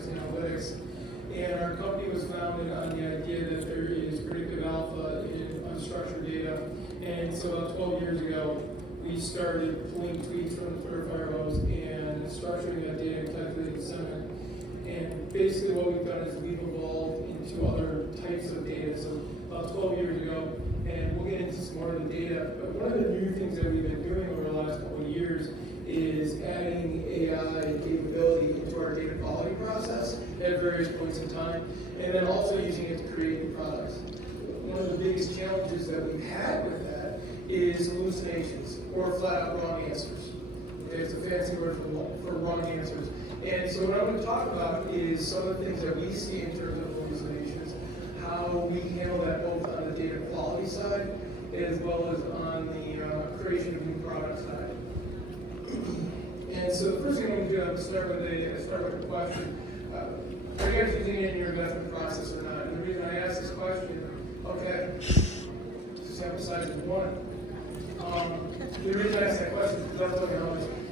advanced analytics. And our company was founded on the idea that there is predictive alpha in unstructured data. And so about 12 years ago, we started pulling tweets from the Twitter fire hose and structuring that data and calculating sentiment. And basically what we've done is we've evolved into other types of data. So about 12 years ago, and we'll get into some more of the data, but one of the new things that we've been doing over the last couple of years is adding AI capability into our data quality process at various points in time, and then also using it to create new products. One of the biggest challenges that we've had with that is hallucinations, or flat out wrong answers. Okay, it's a fancy word for wrong answers. And so what I'm going to talk about is some of the things that we see in terms of hallucinations, how we handle that both on the data quality side as well as on the creation of new product side. And so the first thing I'm going to do is start with a question. Are you guys using it in your investment process or not? And the reason I ask this question, okay, sample size is 1. The reason I ask that question is because I'll tell you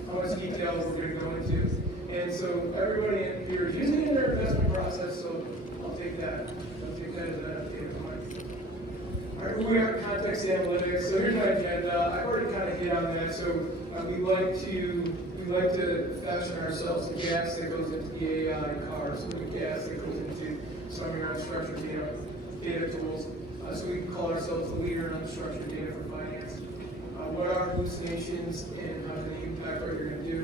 how much detail we're going to go into. And so everybody in here is using it in their investment process, so I'll take that. I'll take that as an data point. All right, we are context analytics. So here's my agenda. I've already kind of hit on that. So we like to fashion ourselves the gas that goes into the AI car, so the gas that goes into some of your unstructured data tools. So we can call ourselves the leader in unstructured data for finance. What are hallucinations and how do they impact what you're going to do?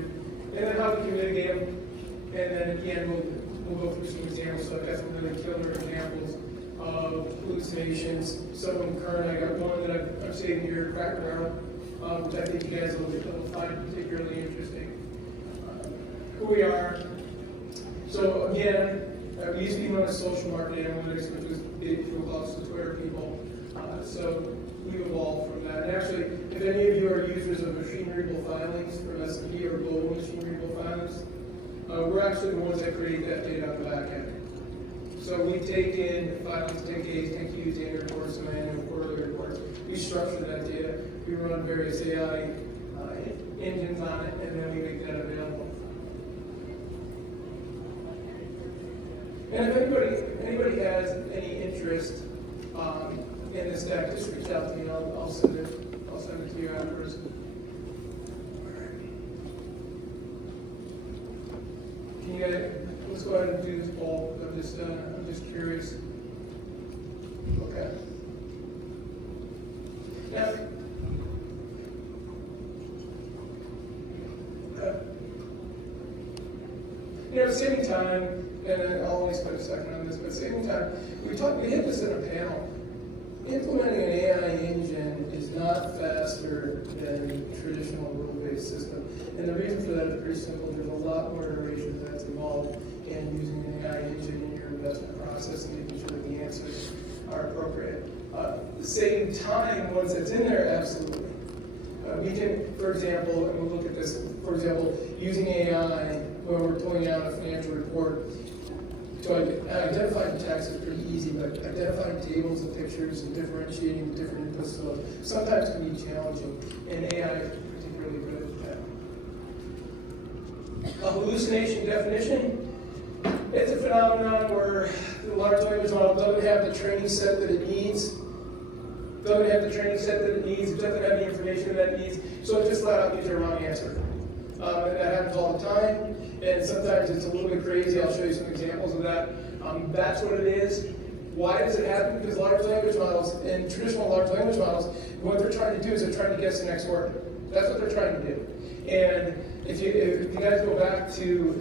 And then how we can mitigate them. And then at the end, we'll go through some examples. So I've got some really killer examples of hallucinations. Some of them current. I got one that I'm saving here, Cracker Barrel, which I think you guys will find particularly interesting. Who we are. So again, we used to be known as social market analytics, which was big to us, the Twitter people. So we evolved from that. And actually, if any of you are users of machine-readable filings from S&P or global machine-readable filings, we're actually the ones that create that data on the back end. So we take in filings, 10Ks, 10Qs, annual reports, and annual quarterly reports. We structure that data. We run various AI engines on it, and then we make that available. And if anybody has any interest in this deck, just reach out to me. I'll send it to you afterwards. Can you guys, let's go ahead and do this poll. I'm just curious. Okay. Now, at the same time, and I'll only spend a second on this, but at the same time, we hit this in a panel. Implementing an AI engine is not faster than a traditional rule-based system. And the reason for that is pretty simple. There's a lot more iteration that's involved in using an AI engine in your investment process and making sure that the answers are appropriate. At the same time, once it's in there, absolutely. We can, for example, and we'll look at this, for example, using AI when we're pulling out a financial report. So identifying text is pretty easy, but identifying tables and pictures and differentiating different inputs to those sometimes can be challenging, and AI is particularly good at that. A hallucination definition, it's a phenomenon where the large language model doesn't have the training set that it needs, it doesn't have the information that it needs, so it just flat out gives you a wrong answer. And that happens all the time, and sometimes it's a little bit crazy. I'll show you some examples of that. That's what it is. Why does it happen? Because large language models, and traditional large language models, what they're trying to do is they're trying to guess the next word. That's what they're trying to do. And if you guys go back to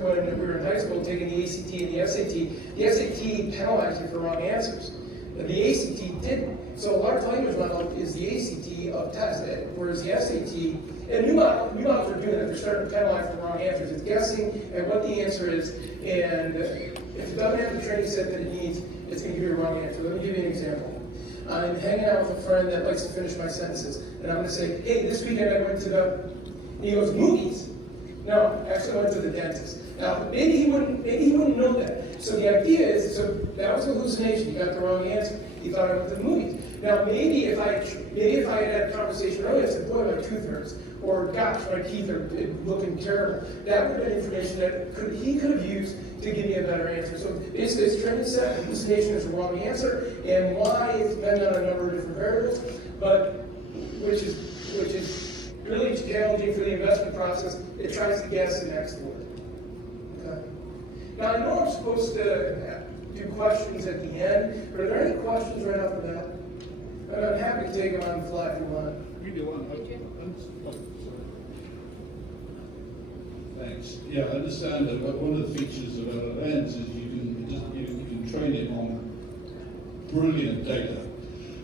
when we were in high school taking the ACT and the SAT penalized you for wrong answers. The ACT didn't. So a large language model is the ACT of tests, whereas the SAT, and new models are doing that. They're starting to penalize for wrong answers. It's guessing at what the answer is, and if it doesn't have the training set that it needs, it's going to give you a wrong answer. Let me give you an example. I'm hanging out with a friend that likes to finish my sentences, and I'm going to say, hey, this weekend I went to and he goes, movies? No, actually I went to the dentist. Now, maybe he wouldn't know that. So the idea is, so that was a hallucination. You got the wrong answer. he thought I went to the movies. Now, maybe if I had a conversation earlier, I said, boy, my tooth hurts, or gosh, my teeth are looking terrible, that would have been information that he could have used to give me a better answer. So it's this training set, hallucination is the wrong answer, and why it's dependent on a number of different variables, but which is really challenging for the investment process. It tries to guess the next word. Okay. Now, I know I'm supposed to do questions at the end, but are there any questions right off the bat? I'm happy to take them on the fly if you want. Give me one. Thanks. Yeah, I understand that one of the features of LLMs is you can train it on brilliant data,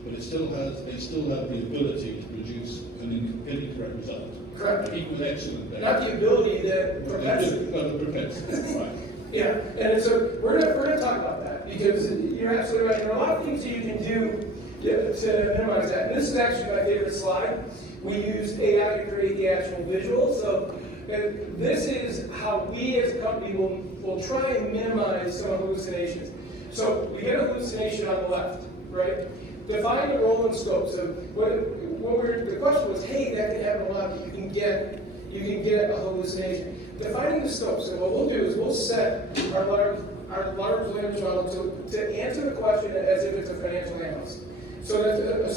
but they still have the ability to produce an incorrect result. Correct. Even with excellent data. Not the ability, the propensity. Not the propensity, right. Yeah, and so we're gonna talk about that, because you're absolutely right. There are a lot of things that you can do to minimize that. And this is actually my favorite slide. We used AI to create the actual visual. So this is how we as a company will try and minimize some hallucinations. So we get a hallucination on the left, right? Define the role and scope. So the question was, hey, that can happen a lot, but you can get a hallucination. Defining the scope. So what we'll do is we'll set our large language model to answer the question as if it's a financial analyst. So that's a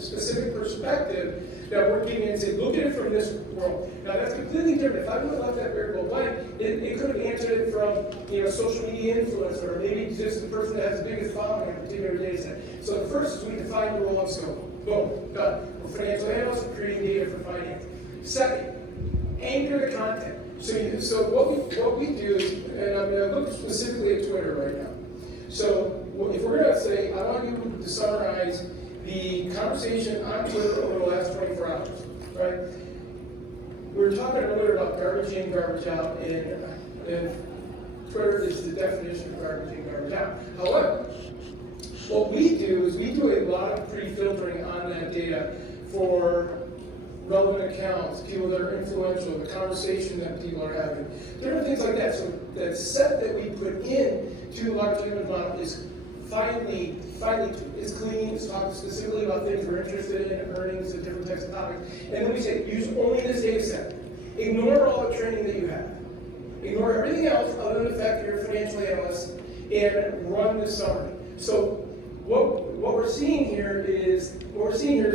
specific perspective that we're giving and say, look at it from this world. Now that's completely different. If I would have left that variable blank, it could have answered it from social media influencer, or maybe just the person that has the biggest following in a particular data set. So the first is we define the role and scope. Boom, done. We're financial analysts, we're creating data for finance. Second, anchor the content. So what we do is, and I'm going to look specifically at Twitter right now. So if we're going to say, I want you to summarize the conversation on Twitter over the last 24 hours, right? We were talking earlier about garbage in, garbage out, and Twitter is the definition of garbage in, garbage out. However, what we do is we do a lot of pre-filtering on that data for relevant accounts, people that are influential, the conversation that people are having, different things like that. So that set that we put in to large language model is finally it's clean, it's talking specifically about things we're interested in, earnings, and different types of topics. And then we say, use only this data set. Ignore all the training that you have. Ignore everything else other than the fact that you're a financial analyst, and run the summary. So what we're seeing here is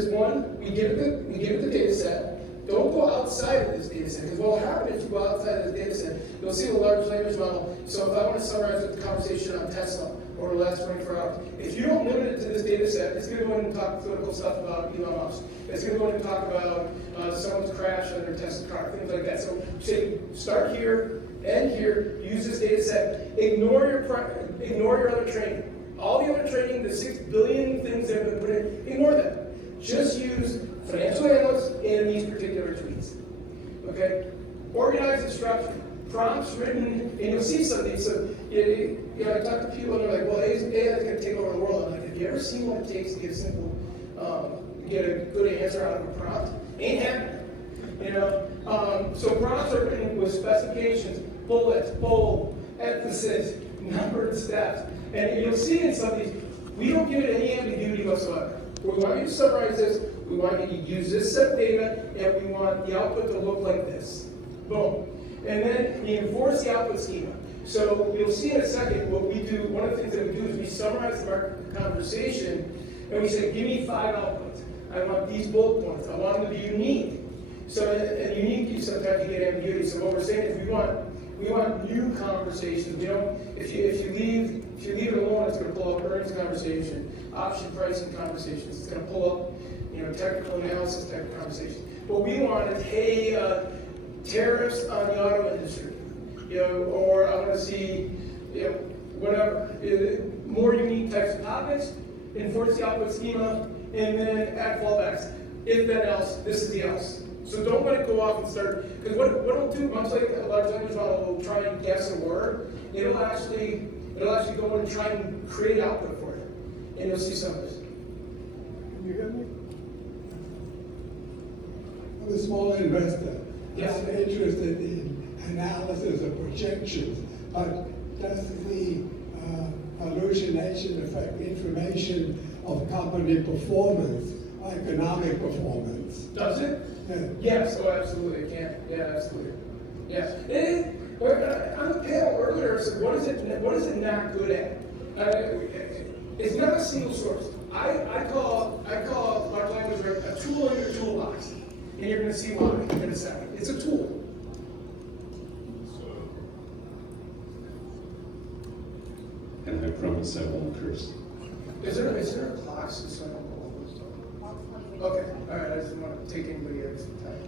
one, we give it the data set. Don't go outside of this data set, because what will happen if you go outside of this data set, you'll see the large language model. So if I want to summarize the conversation on Tesla over the last 24 hours, if you don't limit it to this data set, it's going to go in and talk political stuff about Elon Musk. It's going to go in and talk about someone's crash on their Tesla car, things like that. So say, start here, end here, use this data set. Ignore your other training. All the other training, the 6 billion things that have been put in, ignore that. Just use financial analysts and these particular tweets. Okay? Organize and structure. Prompts written, and you'll see some of these. So, I talk to people and they're like, well, AI is going to take over the world. I'm like, have you ever seen what it takes to get a simple, get a good answer out of a prompt? Ain't happening. So prompts are written with specifications, bullets, bold, emphasis, numbered steps. And you'll see in some of these, we don't give it any ambiguity whatsoever. We want you to summarize this, we want you to use this set of data, and we want the output to look like this. Boom. And then we enforce the output schema. So you'll see in a second what we do. One of the things that we do is we summarize the market conversation, and we say, give me 5 outputs. I want these bullet points. I want them to be unique. So, and unique, sometimes you get ambiguity. So what we're saying is we want new conversations. If you leave it alone, it's going to pull up earnings conversation, option pricing conversations. It's going to pull up, technical analysis type of conversations. What we want is, hey, tariffs on the auto industry, or I want to see, whatever, more unique types of topics, enforce the output schema, and then add fallbacks. If then else, this is the else. So don't let it go off and start, because what it'll do, much like a large language model will try and guess a word, it'll actually go in and try and create output for it. And you'll see some of this. Can you hear me? I'm a small investor. Yes. I'm interested in analysis of projections, but does the hallucination affect information of company performance, economic performance? Does it? Yeah. Yes, oh, absolutely, it can. Yeah, absolutely. Yes. On the panel earlier, I said, what is it not good at? It's not a single source. I call large language a tool in your toolbox. And you're going to see why in a second. It's a tool. And I promise I won't curse. Is there a clock so I don't go over this stuff? Okay, all right, I just want to take anybody else's time.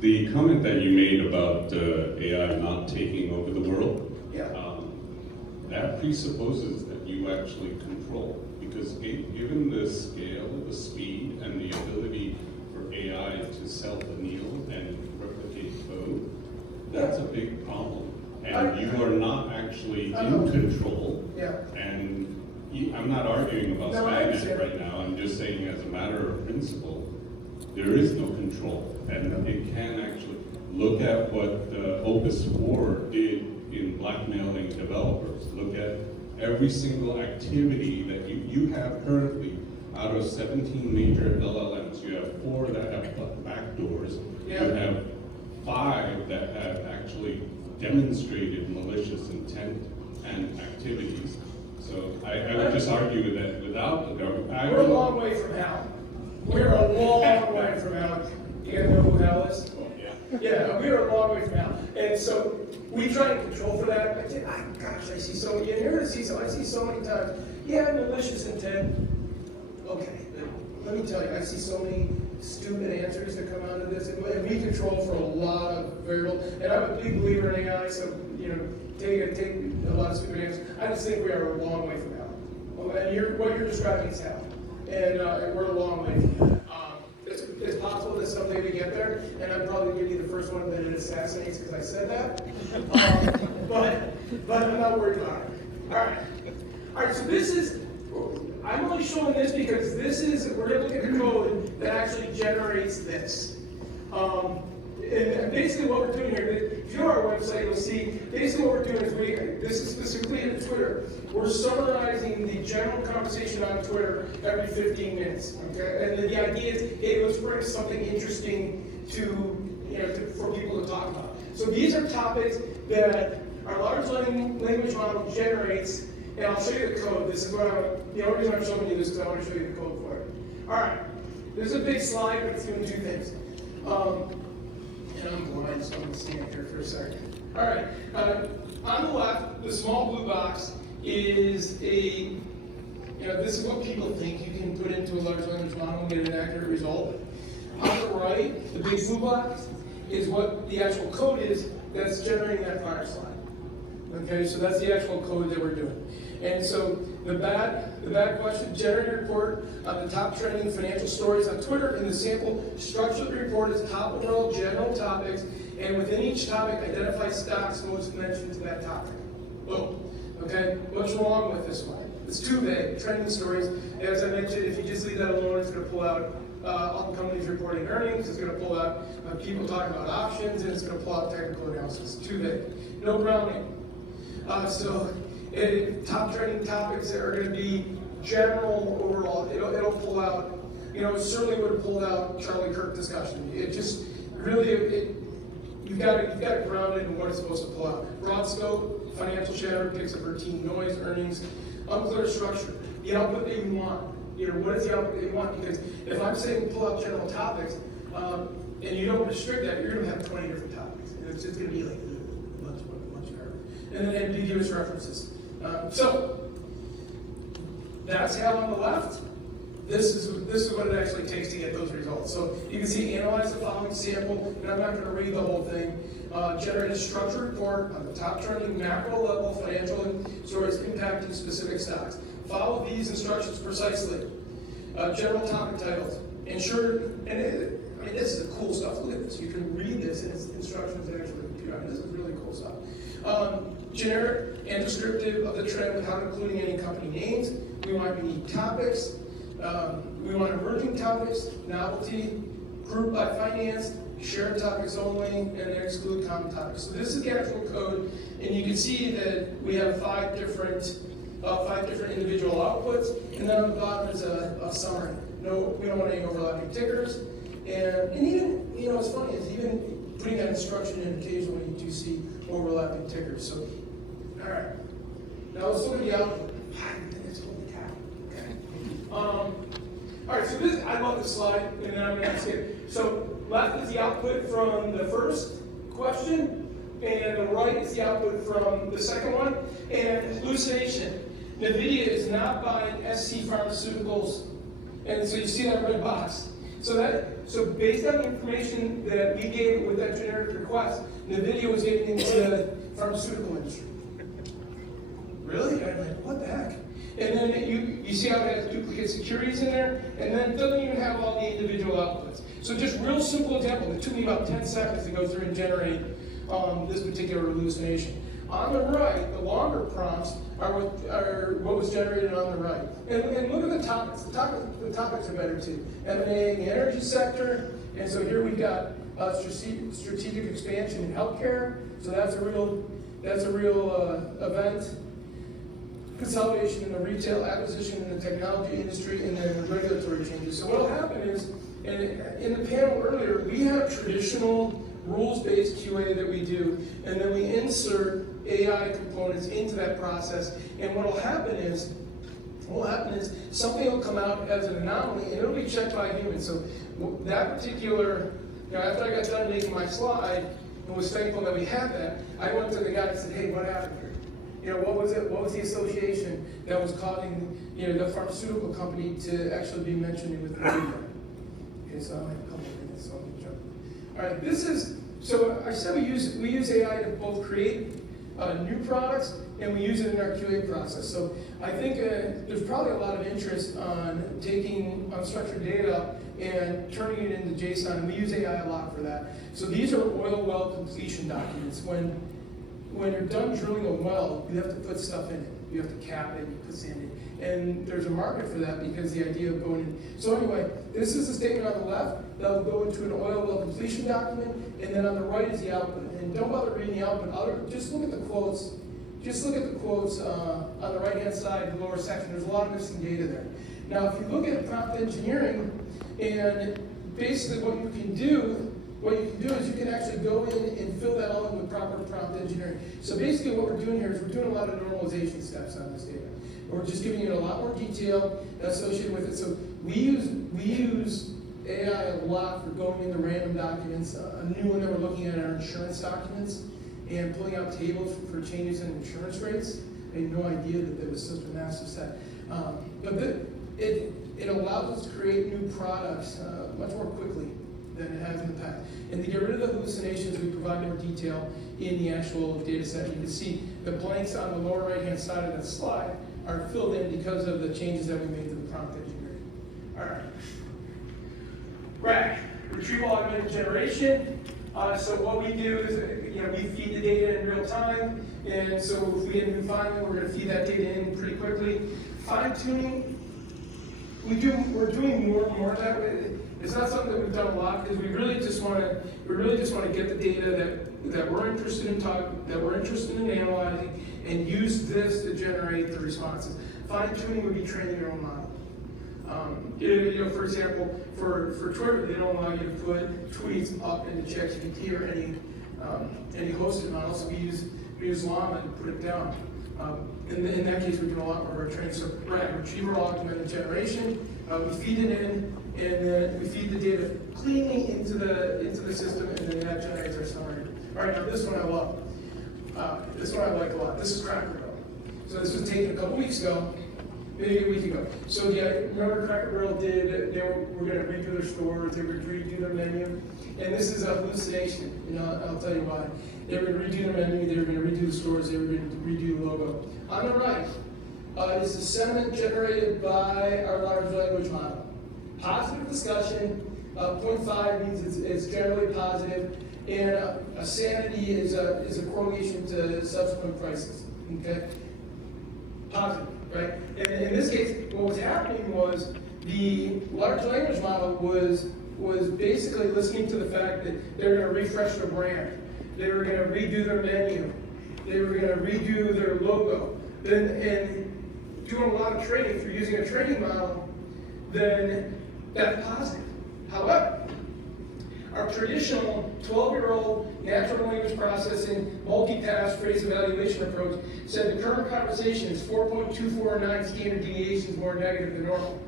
The comment that you made about AI not taking over the world, Yeah. that presupposes that you actually control. Because given the scale, the speed, and the ability for AI to self-anneal and replicate code, that's a big problem. And you are not actually in control. Yeah. And I'm not arguing about No, I Spanish understand. right now. I'm just saying as a matter of principle, there is no control. And it can actually look at what Opus 4 did in blackmailing developers. Look at every single activity that you have currently. Out of 17 major LLMs, you have 4 that have backdoors. Yeah. You have 5 that have actually demonstrated malicious intent and activities. So I would just argue that without the government, We're a long way from hell. We're a long way from hell. You guys know who hell is? Yeah, we're a long way from hell. And so we try to control for that. But gosh, I see so many, and you're gonna see I see so many times, yeah, malicious intent. Okay, but let me tell you, I see so many stupid answers that come out of this, and we control for a lot of variables. And I'm a big believer in AI, so take a lot of stupid answers. I just think we are a long way from hell. And what you're describing is hell, and we're a long way from that. It's possible that someday we get there, and I'm probably going to be the first one that it assassinates because I said that. But I'm not worried about it. All right. So this is. I'm only showing this because we're going to look at the code that actually generates this. And basically what we're doing here, if you go to our website, you'll see, basically what we're doing is this is specifically in Twitter, we're summarizing the general conversation on Twitter every 15 minutes, okay? And the idea is, hey, let's bring something interesting for people to talk about. So these are topics that our large language model generates, and I'll show you the code. This is the only reason I'm showing you this is because I want to show you the code for it. All right, this is a big slide, but it's doing 2 things. And I'm blind, so I'm going to stand here for a second. All right, on the left, the small blue box is this is what people think you can put into a large language model and get an accurate result. On the right, the big blue box is what the actual code is that's generating that prior slide. Okay, so that's the actual code that we're doing. And so the bad question, generate a report on the top trending financial stories on Twitter. In the sample, structure the report as top of the world general topics, and within each topic, identify stocks most mentioned to that topic. Boom. Okay, what's wrong with this one? It's too vague. Trending stories, as I mentioned, if you just leave that alone, it's going to pull out all companies reporting earnings, it's going to pull out people talking about options, and it's going to pull out technical analysis. Too vague. No grounding. Top trending topics that are going to be general overall. It'll pull out, it certainly would have pulled out Charlie Kirk discussion. It just really, you've got to ground it in what it's supposed to pull out. Broad scope, financial chatter, picks of routine noise, earnings, unclear structure. The output that you want. What is the output that you want? Because if I'm saying pull out general topics, and you don't restrict that, you're going to have 20 different topics. And it's just going to be like much garbage. And then ambiguous references. So that's how on the left. This is what it actually takes to get those results. So you can see analyze the following sample, and I'm not going to read the whole thing. Generate a structured report on the top trending macro level financial stories impacting specific stocks. Follow these instructions precisely. General topic titles. Ensure, this is the cool stuff. Look at this. You can read this, and it's instructions that actually computer. This is really cool stuff. Generic and descriptive of the trend without including any company names. We want unique topics. We want emerging topics, novelty, group by finance, shared topics only, and then exclude common topics. So this is the actual code, and you can see that we have 5 different 5 different individual outputs, and then on the bottom is a summary. No, we don't want any overlapping tickers. And even, you know, what's funny is even putting that instruction in occasionally you do see overlapping tickers. So, all right. Now let's look at the output. 5 minutes, holy cow. Okay. All right, so this, I love this slide, and then I'm going to skip. So left is the output from the first question, and the right is the output from the second one. And hallucination. NVIDIA is not buying SC Pharmaceuticals, and so you see that red box. So based on the information that we gave with that generic request, NVIDIA was getting into the pharmaceutical industry. Really? I'm like, what the heck? And then you see how it has duplicate securities in there, and then it doesn't even have all the individual outputs. So just real simple example. It took me about 10 seconds to go through and generate this particular hallucination. On the right, the longer prompts are what was generated on the right. And look at the topics. The topics are better too. M&A in the energy sector. And so here we've got strategic expansion in healthcare. So that's a real event. Consolidation in the retail, acquisition in the technology industry, and then regulatory changes. So what will happen is, in the panel earlier, we have traditional rules-based QA that we do, and then we insert AI components into that process. And what will happen is something will come out as an anomaly, and it'll be checked by humans. So that particular, after I got done making my slide, and was thankful that we had that, I went to the guy and said, hey, what happened here? What was it? What was the association that was causing, the pharmaceutical company to actually be mentioned with the video? Okay, so I have a couple of minutes, so I'm gonna jump. All right, so I said we use AI to both create new products and we use it in our QA process. So I think there's probably a lot of interest on taking unstructured data and turning it into JSON, and we use AI a lot for that. So these are oil well completion documents. When you're done drilling a well, you have to put stuff in it. You have to cap it, you put sand in. And there's a market for that because the idea of going in. So anyway, this is a statement on the left that will go into an oil well completion document, and then on the right is the output. And don't bother reading the output. Just look at the quotes. Just look at the quotes on the right-hand side, the lower section. There's a lot of missing data there. Now, if you look at prompt engineering, and basically what you can do is you can actually go in and fill that all in with proper prompt engineering. So basically what we're doing here is we're doing a lot of normalization steps on this data. We're just giving it a lot more detail associated with it. So we use AI a lot for going into random documents. A new one that we're looking at are insurance documents and pulling out tables for changes in insurance rates. I had no idea that there was such a massive set. But it allows us to create new products much more quickly than it has in the past. And to get rid of the hallucinations, we provide more detail in the actual data set. You can see the blanks on the lower right-hand side of the slide are filled in because of the changes that we made to the prompt engineering. All right. RAG, Retrieval Augmented Generation. So what we do is, we feed the data in real time, and so if we get a new finding, we're going to feed that data in pretty quickly. Fine-tuning, we're doing more and more of that. It's not something that we've done a lot because we really just want to get the data that we're interested in analyzing, and use this to generate the responses. Fine-tuning would be training your own model. For example, for Twitter, they don't allow you to put tweets up into ChatGPT or any hosted model, so we use Llama to put it down. In that case, we're doing a lot more of our training. So Retrieval Augmented Generation, we feed it in, and then we feed the data cleanly into the system, and then that generates our summary. All right, now this one I love. This one I like a lot. This is Cracker Barrel. So this was taken a couple weeks ago, maybe a week ago. So yeah, remember Cracker Barrel were going to redo their stores, they would redo their menu, and this is a hallucination. I'll tell you why. They were going to redo their menu, they were going to redo the stores, they were going to redo the logo. On the right is the sentiment generated by our large language model. Positive discussion, 0.5 means it's generally positive, and a sanity is a correlation to subsequent prices. Okay, positive, right? And in this case, what was happening was the large language model was basically listening to the fact that they were going to refresh their brand, they were going to redo their menu, they were going to redo their logo. And doing a lot of training, if you're using a training model, then that's positive. However, our traditional 12-year-old natural language processing, multi-pass phrase evaluation approach said the current conversation is 4.249 standard deviations more negative than normal.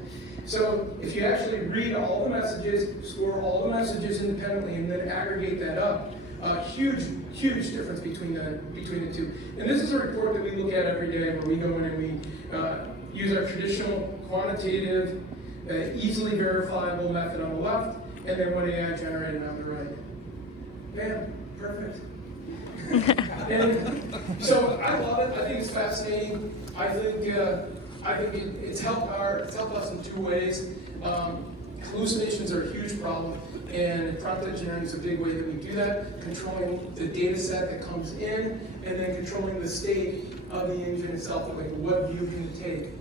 So if you actually read all the messages, score all the messages independently, and then aggregate that up, huge difference between the two. And this is a report that we look at every day where we go in and we use our traditional quantitative, easily verifiable method on the left, and then what AI generated on the right. Bam, perfect. And so I love it. I think it's fascinating. I think it's helped us in two ways. Hallucinations are a huge problem, and prompt engineering is a big way that we do that, controlling the data set that comes in, and then controlling the state of the engine itself, like what view can you take.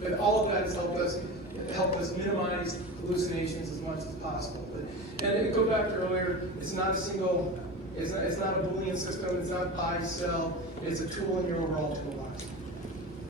But all of that has helped us minimize hallucinations as much as possible. And to go back to earlier, it's not a Boolean system, it's not buy, sell, it's a tool in your overall toolbox.